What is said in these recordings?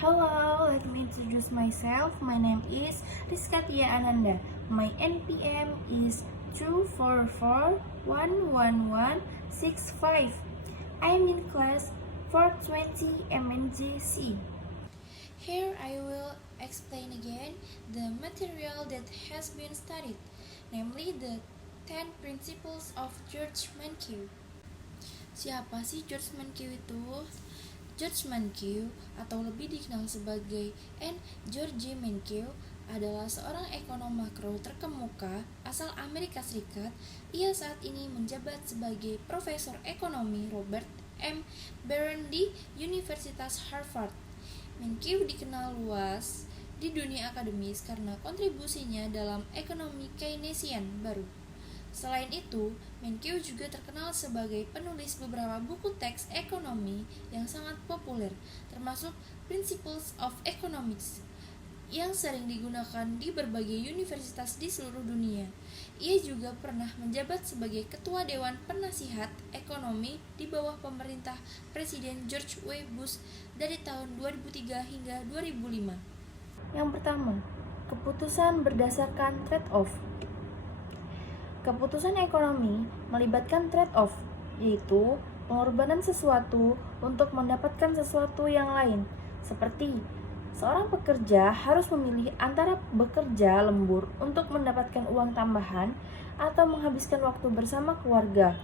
Hello, let me introduce myself. My name is Rizka Tia Ananda. My NPM is 2441165. I am in class 420 MNJC. Here I will explain again the material that has been studied, namely the 10 Principles of George Mankiw. Siapa sih George Mankiw itu? George Mankiw, atau lebih dikenal sebagai N. George Mankiw, adalah seorang ekonom makro terkemuka asal Amerika Serikat. Ia saat ini menjabat sebagai Profesor Ekonomi Robert M. Barron di Universitas Harvard. Mankiw dikenal luas di dunia akademis karena kontribusinya dalam ekonomi Keynesian baru. Selain itu, Mankiw juga terkenal sebagai penulis beberapa buku teks ekonomi yang sangat populer, termasuk Principles of Economics, yang sering digunakan di berbagai universitas di seluruh dunia. Ia juga pernah menjabat sebagai Ketua Dewan Penasihat Ekonomi di bawah pemerintah Presiden George W. Bush dari tahun 2003 hingga 2005. Yang pertama, keputusan berdasarkan trade-off. Keputusan ekonomi melibatkan trade-off, yaitu pengorbanan sesuatu untuk mendapatkan sesuatu yang lain. Seperti seorang pekerja harus memilih antara bekerja lembur untuk mendapatkan uang tambahan atau menghabiskan waktu bersama keluarga.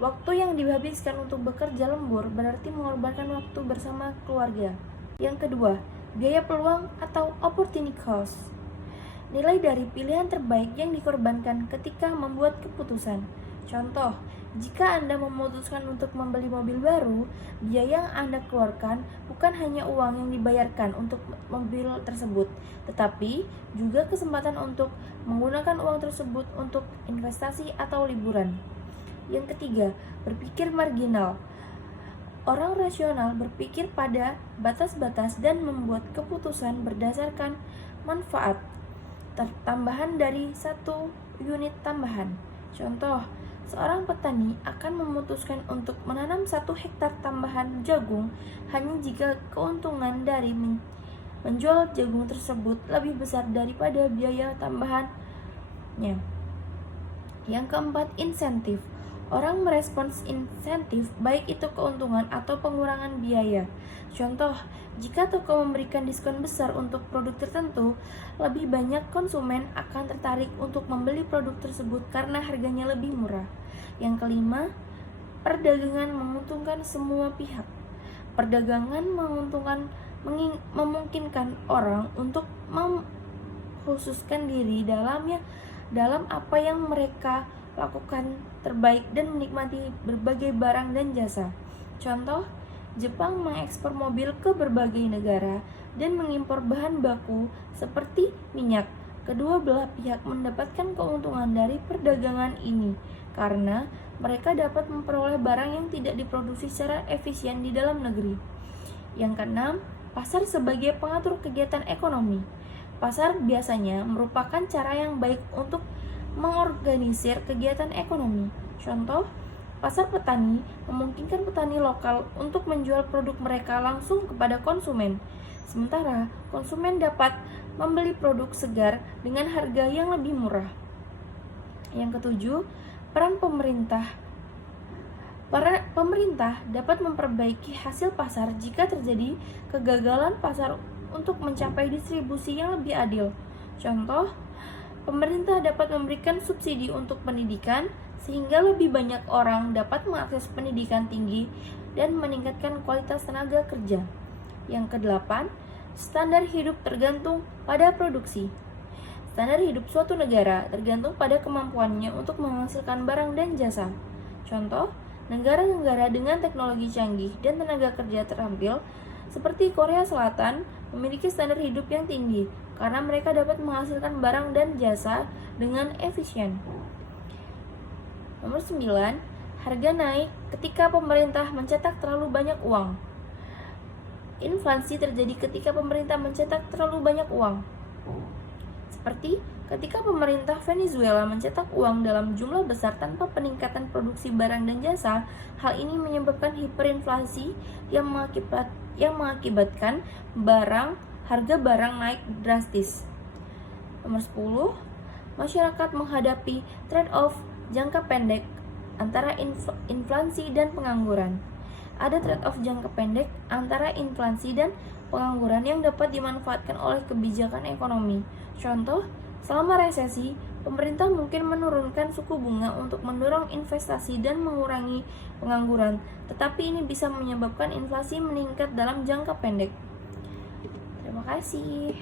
Waktu yang dihabiskan untuk bekerja lembur berarti mengorbankan waktu bersama keluarga. Yang kedua, biaya peluang atau opportunity cost. Nilai dari pilihan terbaik yang dikorbankan ketika membuat keputusan. Contoh, jika Anda memutuskan untuk membeli mobil baru, biaya yang Anda keluarkan bukan hanya uang yang dibayarkan untuk mobil tersebut, tetapi juga kesempatan untuk menggunakan uang tersebut untuk investasi atau liburan. Yang ketiga, berpikir marginal. Orang rasional berpikir pada batas-batas dan membuat keputusan berdasarkan manfaat tambahan dari satu unit tambahan. Contoh, seorang petani akan memutuskan untuk menanam 1 hektar tambahan jagung hanya jika keuntungan dari menjual jagung tersebut lebih besar daripada biaya tambahannya. Yang keempat, insentif. Orang merespons insentif, baik itu keuntungan atau pengurangan biaya. Contoh, jika toko memberikan diskon besar untuk produk tertentu, lebih banyak konsumen akan tertarik untuk membeli produk tersebut karena harganya lebih murah. Yang kelima, perdagangan menguntungkan semua pihak. Perdagangan memungkinkan orang untuk mengkhususkan diri dalam apa yang mereka lakukan terbaik dan menikmati berbagai barang dan jasa. Contoh, Jepang mengekspor mobil ke berbagai negara dan mengimpor bahan baku seperti minyak. Kedua belah pihak mendapatkan keuntungan dari perdagangan ini karena mereka dapat memperoleh barang yang tidak diproduksi secara efisien di dalam negeri. Yang keenam, pasar sebagai pengatur kegiatan ekonomi. Pasar biasanya merupakan cara yang baik untuk mengorganisir kegiatan ekonomi. Contoh, pasar petani memungkinkan petani lokal untuk menjual produk mereka langsung kepada konsumen. Sementara konsumen dapat membeli produk segar dengan harga yang lebih murah. Yang ketujuh, peran pemerintah. Pemerintah dapat memperbaiki hasil pasar jika terjadi kegagalan pasar untuk mencapai distribusi yang lebih adil. Contoh, pemerintah dapat memberikan subsidi untuk pendidikan sehingga lebih banyak orang dapat mengakses pendidikan tinggi dan meningkatkan kualitas tenaga kerja. Yang kedelapan, standar hidup tergantung pada produksi. Standar hidup suatu negara tergantung pada kemampuannya untuk menghasilkan barang dan jasa. Contoh, negara-negara dengan teknologi canggih dan tenaga kerja terampil seperti Korea Selatan memiliki standar hidup yang tinggi karena mereka dapat menghasilkan barang dan jasa dengan efisien. Nomor 9, harga naik ketika pemerintah mencetak terlalu banyak uang. Inflasi terjadi ketika pemerintah mencetak terlalu banyak uang. Seperti ketika pemerintah Venezuela mencetak uang dalam jumlah besar tanpa peningkatan produksi barang dan jasa, hal ini menyebabkan hiperinflasi yang yang mengakibatkan harga barang naik drastis. Nomor 10, masyarakat menghadapi trade-off jangka pendek antara inflasi dan pengangguran. Ada trade-off jangka pendek antara inflasi dan pengangguran yang dapat dimanfaatkan oleh kebijakan ekonomi. Contoh, selama resesi, pemerintah mungkin menurunkan suku bunga untuk mendorong investasi dan mengurangi pengangguran, tetapi ini bisa menyebabkan inflasi meningkat dalam jangka pendek. Terima kasih.